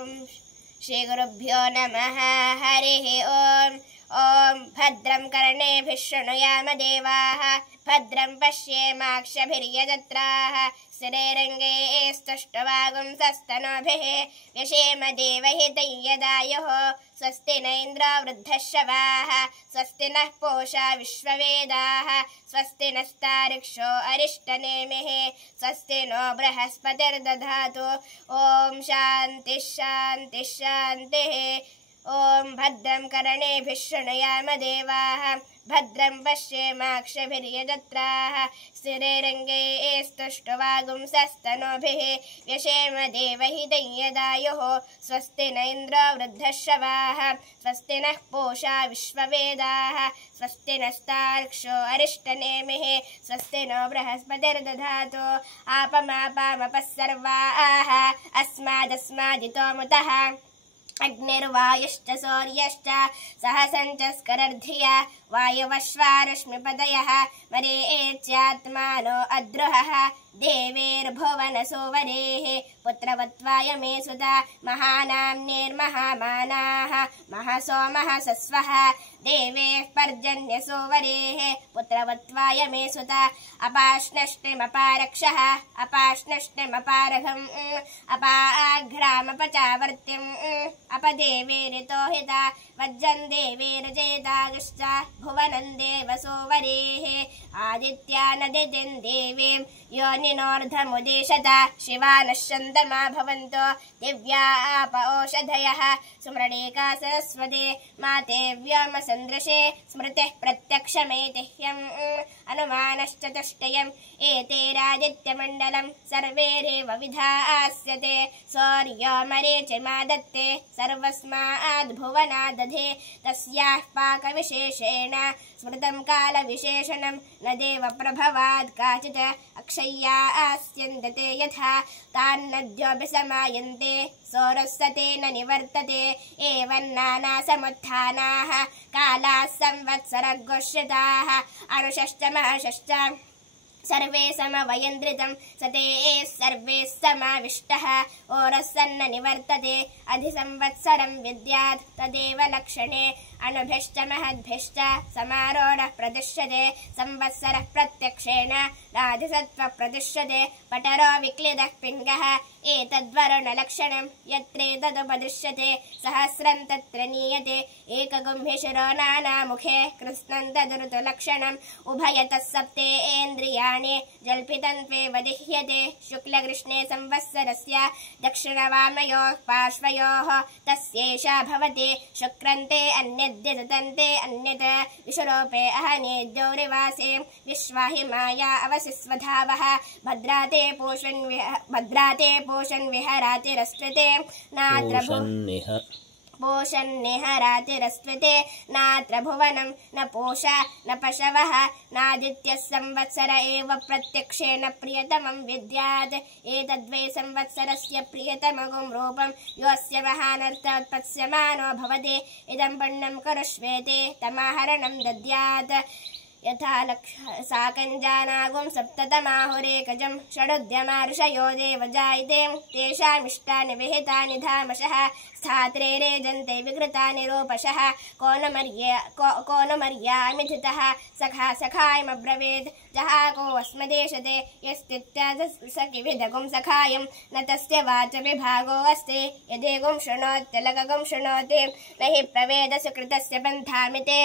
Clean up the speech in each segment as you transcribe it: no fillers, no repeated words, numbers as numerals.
श्रीगुरुभ्यो नमः। हरिः ओम्। ॐ भद्रं कर्णेभिः शृणुयाम देवाः, भद्रं पश्येमाक्षभिर्यजत्राः, स्थिरैरङ्गैः स्तुष्टुवागुंसस्तनूभिः व्यशेम देवहितं यदायुः। स्वस्ति न इन्द्रो वृद्धश्रवाः, स्वस्ति नः पूषा विश्ववेदाः, स्वस्ति नस्तार्क्ष्यो अरिष्टनेमिः, स्वस्ति नो बृहस्पतिर्दधातु। ॐ शान्तिः शान्तिः शान्तिः। ॐ भद्रं कर्णेभिः शृणुयाम देवाः, भद्रं पश्येमाक्षभिर्यजत्राः, स्थिरैरङ्गैः स्तुष्टुवागुंसस्तनूभिः व्यशेम देवहितं यदायुः। स्वस्ति न इन्द्रो वृद्धश्रवाः, स्वस्ति नः पूषा विश्ववेदाः, स्वस्ति नस्तार्क्ष्यो अरिष्टनेमिः, स्वस्ति नो बृहस्पतिर्दधातु। आपमापामपः सर्वाः अस्मादस्मादितो मुतः, अग्निर्वायुश्च सूर्यश्च सहसञ्च स्करर्धिया, वायुवश्वारश्मिपदयः मरीच्यात्मानो अद्रुहः, देवेर्भुवनसुवरेः पुत्रवत्वाय मे सुता, महानाम्नेर्महामानाः महसो महसस्वः, देवेः पर्जन्यसुवरेः पुत्रवत्वाय मे सुता, अपाश्नष्टिमपारक्षः अपाश्नष्टिमपारघम् अपाघ्रामपचावर्त्यम् अपदेवेरितोहिता, वज्रं देवेरजेतागश्च भुवनं देवसोवरेः, आदित्यानदितिं देवीं योनिनोर्धमुदिशत, शिवानश्चन्द्रमा भवन्तो दिव्या आप ओषधयः, सुमृळीका सरस्वती माते व्योमसन्दृशे, स्मृतिः प्रत्यक्षमेतिह्यम् अनुमानश्चतुष्टयम्, एतेरादित्यमण्डलं सर्वैरेव विधास्यते, सौर्यो मरीचिमादत्ते सर्वस्माद्भुवनादधे, तस्याः पाकविशेषेण स्मृतं कालविशेषणं न देवप्रभवात् काचित्, अक्षय्या आस्यन्दते यथा तान्नद्योऽपि समायन्ते, सौरस्सते न निवर्तते, एवं नानासमुत्थानाः कालाः संवत्सरगोश्रिताः, अनुषश्च महषश्च सर्वे समवयन्द्रितं, सते सर्वे समाविष्टः, ओरस्सन्न निवर्तते, अधिसंवत्सरं विद्यात् तदेव लक्षणे, अणुभिश्च महद्भिश्च समारोढः प्रदिश्यते, संवत्सरः प्रत्यक्षेण राधिसत्त्वः प्रदिश्यते, पटरो विक्लिदः पिङ्गः एतद्वरुणलक्षणं, यत्रेतदुपदृश्यते सहस्रं तत्र नीयते, एकगुम्भिशिरो नानामुखे कृत्स्नं तदृतुलक्षणम्, उभयतः सप्तेन्द्रियाणि जल्पितन्त्वेव दिह्यते, शुक्लकृष्णे संवत्सरस्य दक्षिणवामयोः पार्श्वयोः तस्यैषा भवति, शुक्रन्ते अन्यद्यतन्ते अन्यत्, विषुरूपे अहने द्यौरिवासे, विश्वाहि माया अवसिस्वधावः, भद्राते पोषन् विहरातिरस्त्वते नात्र पोषन्निहरातिरस्त्वते नात्र भुवनं न पोषा न पशवः, नादित्यः संवत्सर एव प्रत्यक्षेण प्रियतमं विद्यात्, एतद्वै संवत्सरस्य प्रियतमगुं रूपं, योऽस्य महानर्थोत्पत्स्यमानो भवति, इदं पुण्यं करुष्वेते तमाहरणं दद्यात्, यथा साकञ्जानागुं सप्ततमाहुरेकजं, षडुद्यमा ऋषयो देव जायते, तेषामिष्टानि विहितानि धामशः, स्थात्रे रेजन्ते विकृतानि रूपशः, को न मर्यामिथितः सखा सखायमब्रवीत्, जहाको अस्मदेशते यस्तित्यादसकिविदगुं सखायं, न तस्य वाच विभागो अस्ति, यदेगुं शृणोत्यलगुं शृणोति, न हि प्रवेद सुकृतस्य पन्थामिते,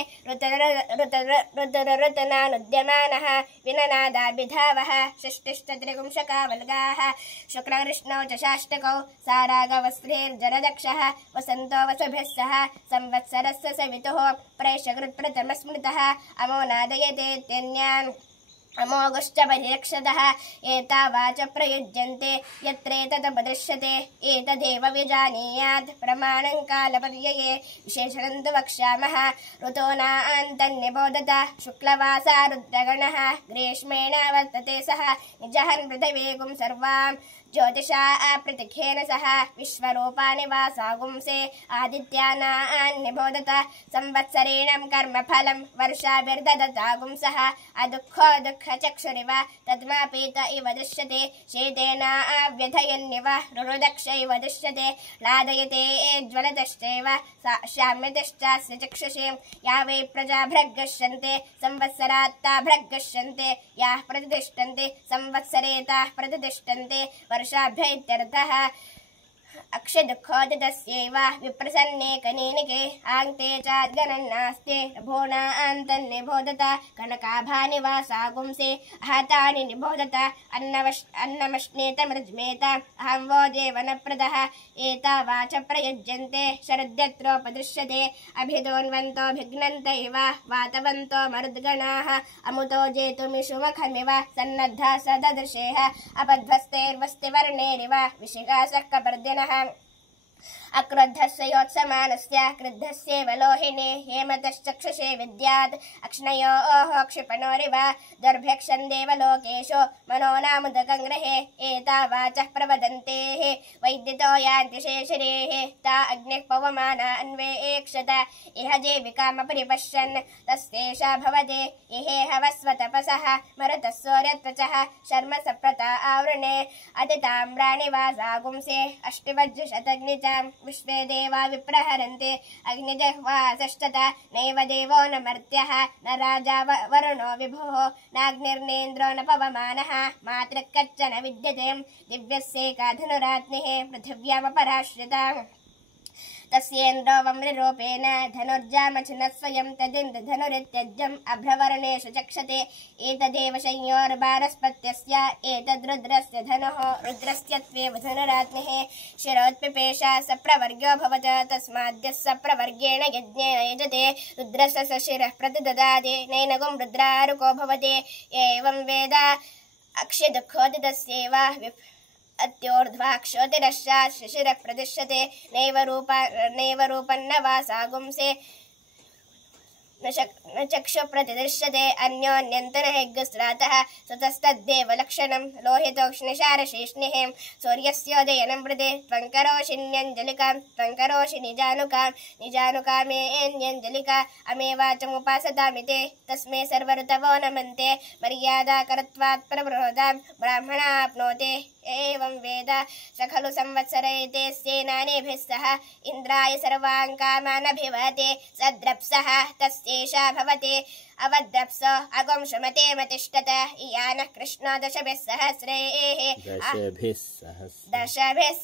ऋतनानुद्यमानः विननादाभिधावः, षष्टिश्चत्रिपुंशकावल्गाः, शुक्लकृष्णौ च शाष्टकौ सारागवस्त्रेर्जरदक्षः, वसन्तो वसुभिः सह संवत्सरस्य सवितुः, प्रैषकृत्प्रथमस्मृतः अमो नादयतेत्यन्यान्, अमोघश्च परिरक्षतः एतावाच प्रयुज्यन्ते, यत्रेतदुपदृश्यते एतदेव विजानीयात्, प्रमाणं कालपर्यये विशेषणं तु वक्ष्यामः, ऋतूनान्तन्निबोधत, शुक्लवासा रुद्रगणः ग्रीष्मेण वर्तते सः, निजहन् पृथिवीगुं सर्वां ज्योतिषा प्रतिखेन सह विश्वरूपाणि वा सागुंसे आदित्यानान्निबोधत संवत्सरेणं कर्मफलं वर्षाभिर्ददतागुंसः अदुःखो दुःखचक्षुरिव तद्मापीत इव दृश्यते शीतेनाव्यथयन्निव रुरुदक्ष इव दृश्यते लादयते ज्वलतश्चैव शाम्यतश्चास्य चक्षुषे या वै प्रजा भ्रगृह्यन्ते संवत्सरात्ता भ्रगृह्यन्ते याः प्रतिष्ठन्ते संवत्सरे ताः प्रतिष्ठन्ते वर्षाभ्य इत्यर्थः अक्षदुःखोदितस्यैव विप्रसन्ने कनीनिके आङ्क्ते चाद्गणन्नास्ते नभोनान्तन्निबोधत कनकाभानि वा सागुंसे आहतानि निबोधत अन्नमश्नेतमृज्मेत अहं वो देवनप्रदः एता वाच प्रयुज्यन्ते शरद्यत्रोपदृश्यते अभिदोन्वन्तोऽभिघ्नन्त इव वातवन्तो मरुद्गणाः अमुतो जेतुमिषुमखमिव सन्नद्धा सददृशेः अपध्वस्तैर्वस्तिवर्णैरिव विशिखासः कपर्दिनः अक्रुद्धस्य योत्समानस्य क्रुद्धस्यैव लोहिने हेमतश्चक्षुषे विद्यात् अक्ष्णयोः क्षिपणोरिव दर्भ्यक्षन् देवलोकेषु मनो नामुदकङ्ग्रहे एता वाचः प्रवदन्तेः वैद्युतो यान्ति शेषिरेः ता अग्निः पवमाना अन्वेक्षत इह जीविकामपरिपश्यन् तस्येषा भवते इहे हवस्वतपसः मरुतः सूर्यत्वचः शर्म सप्रता आवृणे अतिताम्राणि वा सागुंसे अष्टिवज्रशतग्निजाम् विश्वे देवा विप्रहरन्ते अग्निजह्वासश्चत नैव देवो न मर्त्यः न राजा वरुणो विभुः नाग्निर्नेन्द्रो न पवमानः मातृकच्चन विद्यते दिव्यस्यैका धनुरात्निः पृथिव्यामपराश्रिता तस्येन्द्रो वम्रिरूपेण धनुर्जामचुनः स्वयं तदिन्द्रधनुरित्यज्यम् अभ्रवर्णेषु चक्षते एतदेव संयोर्बारस्पत्यस्य एतद्रुद्रस्य धनुः रुद्रस्य त्वेव धनुरात्निः शिरोत्पिपेशा सप्रवर्ग्यो भवत तस्माद्यः सप्रवर्गेण यज्ञेन यजते रुद्रस्य स शिरः प्रतिददाति नैनगुं रुद्रारुको भवति एवं वेद अक्षयदुःखोदितस्यैव अत्योर्ध्वाक्षोतिरश्चात् शिशिरः प्रदृश्यते नैव रूपन्न वा सागुंसे न चक्षु प्रतिदृश्यते अन्योन्यन्तन यज्ञस्रातः सुतस्तद्देव लक्षणं लोहितोक्ष्णिशारशीष्णिः सूर्यस्योदयनं वृदे त्वङ्करोषिण्यञ्जलिकां त्वङ्करोषि निजानुकामेऽन्यञ्जलिका अमेवाचमुपासतामिते तस्मै सर्वऋतवो नमन्ते मर्यादाकरत्वात् प्रबृहदां ब्राह्मणाप्नोते एवं वेद स खलु संवत्सरैते सेनानीभिः सह इन्द्राय सर्वान् कामान् अभिवहते सद्रप्सः तस्यैषा भवति अवद्रप्स अगुंशमते मतिष्ठत इयानः कृष्णो दशभिः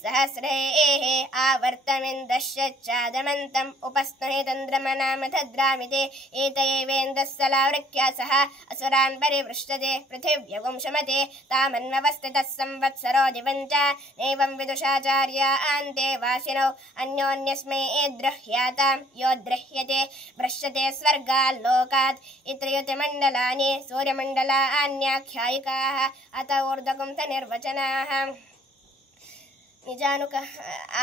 सहस्रैः आवर्तमिन्दश्चादमन्तम् उपस्नुहि तन्द्रमनामथद्रामिते एतयैवेन्दस्सलावृक्या सह असुरान् परिवृष्टते पृथिव्यगुंशमते तामन्ववस्थितः संवत्सरो दिवञ्च नैवं विदुषाचार्या अन्ते वासिनौ अन्योन्यस्मै द्रुह्यातां यो द्रुह्यते भ्रश्यते स्वर्गाल्लोकात् इत्रयुतिमण्डलानि सूर्यमण्डलान्याख्यायिकाः अत ऊर्ध्वगुंसनिर्वचनाः निजानुक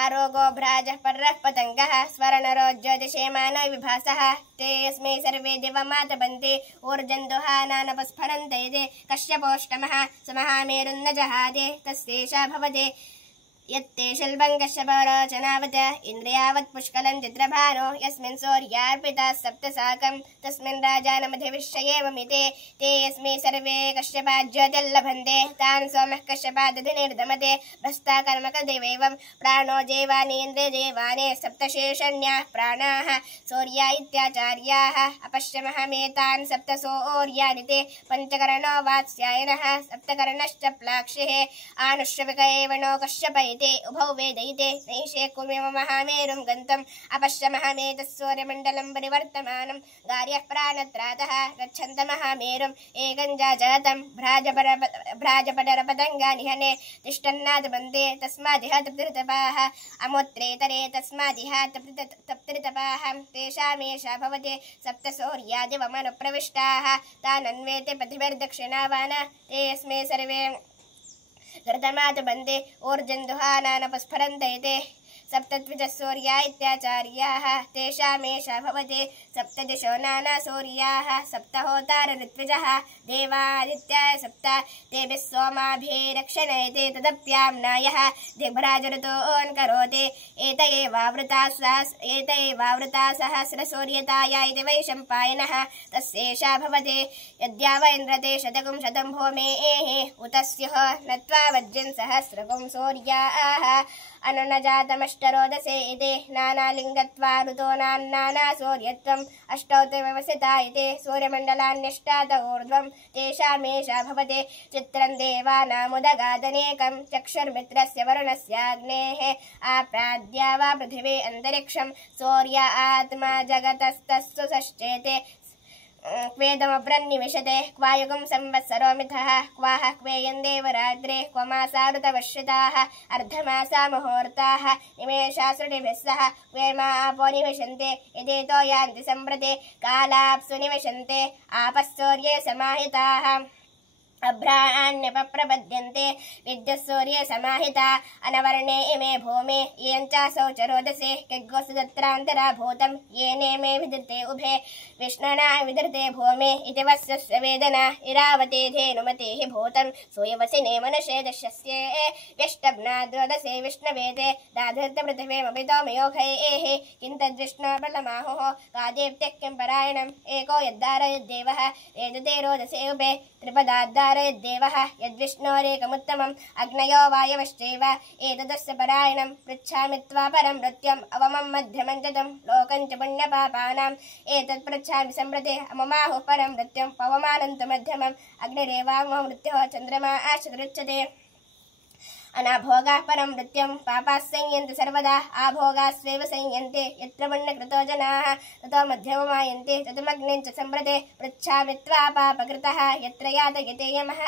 आरोगो भ्राजः पर्रः पतङ्गः स्वर्णरो ज्योतिषेमानो विभासः ते यस्मै सर्वे दिवमातपन्ते ऊर्जन्दुहानानपस्फरन्त यते कश्यपोष्टमः समहामेरुन्न जहाते तस्यैषा भवते यत्ते शल्भङ्गशपरोचनावत इन्द्रियावत् पुष्कलं चित्रभानो यस्मिन् सूर्यार्पिताः सप्तसाकं तस्मिन् राजानमधिविश्येवमिते ते यस्मै सर्वे कश्यपाज्योतिर्लभन्ते तान् सोमः कश्यपादधिनिर्दमते भ्रष्टाकर्मकदेवैवं प्राणो देवानीन्द्रे देवाने सप्तशेषण्याः प्राणाः सूर्या इत्याचार्याः अपश्यमहमेतान् सप्तसोर्यानिते पञ्चकर्णो वात्स्यायनः सप्तकर्णश्च प्लाक्षिः आनुश्रविक एव नो कश्यप उभौ वेदयिते नैषे कुर्मेव महामेरुं गन्तुम् अपश्यमहमेतः सूर्यमण्डलं परिवर्तमानं गार्यः प्राणत्रातः गच्छन्तमहामेरुम् एकं जातं भ्राजपटरपतङ्गानिहने तिष्ठन्नादबन्धे तस्मादिह तप्तृतपाः अमुत्रेतरे तस्मादिह तप्तृतपाः तेषामेषा भवते सप्तसूर्यादिवमनुप्रविष्टाः तानन्वेते पथिभिर्दक्षिणावान ते यस्मै सर्वे घृतमात् बन्धे ऊर्जन्दुहानानपस्फरन्त एते सप्तद्विजः सूर्या इत्याचार्याः तेषामेषा भवति सप्तदिशो नाना सूर्याः सप्तहोतार ऋत्विजः देवादित्याः सप्त तेभिः सोमाभिरक्षणयते तदप्याम्नायः दिग्भ्राजऋतोऽन् करोति एत एवावृता सहस्रसूर्यताया इति वैशम्पायनः तस्येषा भवति यद्याव इन्द्रते शतकं शतं भूमेः उत स्युः नत्वा वज्रं सहस्रकं सूर्याः अननजातमष्टरोदसे इति नानालिङ्गत्वा ऋतो नाना सूर्यत्वम् अष्टौ ते व्यवसिता इति सूर्यमण्डलान्यष्टात ऊर्ध्वं तेषामेषा भवति चित्रं देवानामुदगादनेकं चक्षुर्मित्रस्य वरुणस्याग्नेः आप्राद्या वा पृथिवी अन्तरिक्षं सूर्य आत्मा जगतस्तस्सु षष्ठेते क्वेदमब्रन्निविशते क्वायुगं संवत्सरो मिथः क्वाह क्वेयन्देवरात्रे क्व मासाऋतवर्षिताः अर्धमासा मुहूर्ताः निमेषा श्रुतिभिः सह क्वेमा आपो निविशन्ते यदेतो यान्ति सम्प्रति कालाप्सु निविशन्ते आपः सूर्ये समाहिताः अभ्राण्यपप्रपद्यन्ते विद्युत् सूर्ये समाहिता अनवर्णे इमे भूमे येञ्चासौ च रोदसे यज्ञोऽस्तु तत्रान्तरा भूतं येने मे विधृते उभे विष्णुना विधृते भूमे इति वस्यस्य वेदना इरावते धेनुमतेः भूतं सूयवसिने मनशे दशस्ये व्यष्टब्ना द्वादशे विष्णवेदे दाधृतपृथिवीमपितो मयोघैः किं तद्विष्णु बलमाहुः कादेव्यः किं परायणम् एको यद्धारयद्देवः एतते रोदसे उभे त्रिपदाद्धारयद्देवः यद्विष्णोरेकमुत्तमम् अग्नयो वायवश्चैव एतदस्य परायणं पृच्छामि त्वा परं नृत्यम् अवमं मध्यमं च तं लोकं च पुण्यपापानाम् एतत् पृच्छामि सम्प्रति अममाहुः परं नृत्यं पवमानं तु मध्यमम् अग्निरेवामो मृत्युः चन्द्रमा आश्चतुरुच्यते अनाभोगाः परं नृत्यं पापाः संयन्ति सर्वदा आभोगास्वेव संयन्ते यत्र पुण्यकृतो जनाः ततो मध्यममायन्ते ततमग्निं च सम्प्रति पृच्छामि त्वा पापकृतः यत्र यातयते यमः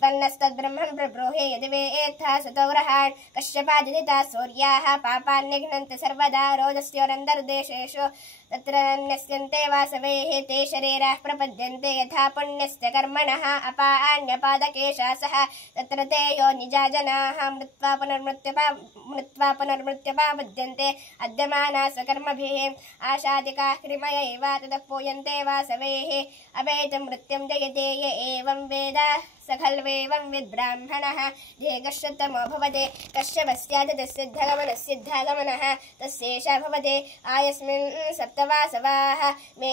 त्वन्नस्तद्ब्रह्मं प्रब्रूहि यदि वेत्था सतौरहान् कश्यपादिदिताः सूर्याः पापान्यघ्नन्ति सर्वदा रोदस्योरन्तर्देशेषु तत्र न्यस्यन्ते वासवैः ते शरीराः प्रपद्यन्ते यथा पुण्यस्य कर्मणः अपान्यपादकेशासः तत्र ते यो निजा जनाः मृत्वा पुनर्मृत्युपापद्यन्ते अद्यमाना स्वकर्मभिः आशादिकाः कृमय एव ततः पूयन्ते वासवैः अवैतं मृत्युं जयते य एवं वेद सखल्वेवं विद्ब्राह्मणः कश्यतमो भवते कश्यपस्यादिसिद्धागमनः तस्येषा भवते आयस्मिन् सप्तवासवाः मे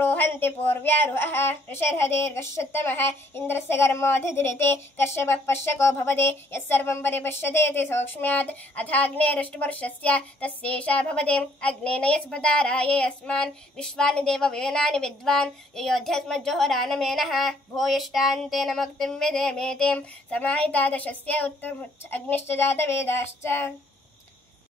रोहन्ति पूर्व्यारुहः ऋषर्हदेर्कश्यतमः इन्द्रस्य कर्मोऽधिदिरिते कश्यपः पश्यको भवते यत्सर्वं परिपश्यते सौक्ष्म्यात् अथाग्नेरष्टपुरुषस्य तस्येषा भवते अग्नेन यस्पताराये अस्मान् विश्वानि देववेनानि विद्वान् ययोध्यस्मज्जोहरानमेनः भूयिष्ठान्तेन मुक्तिं विदेमेते समाहिता दशस्य उत्तम अग्निश्च जातवेदाश्च।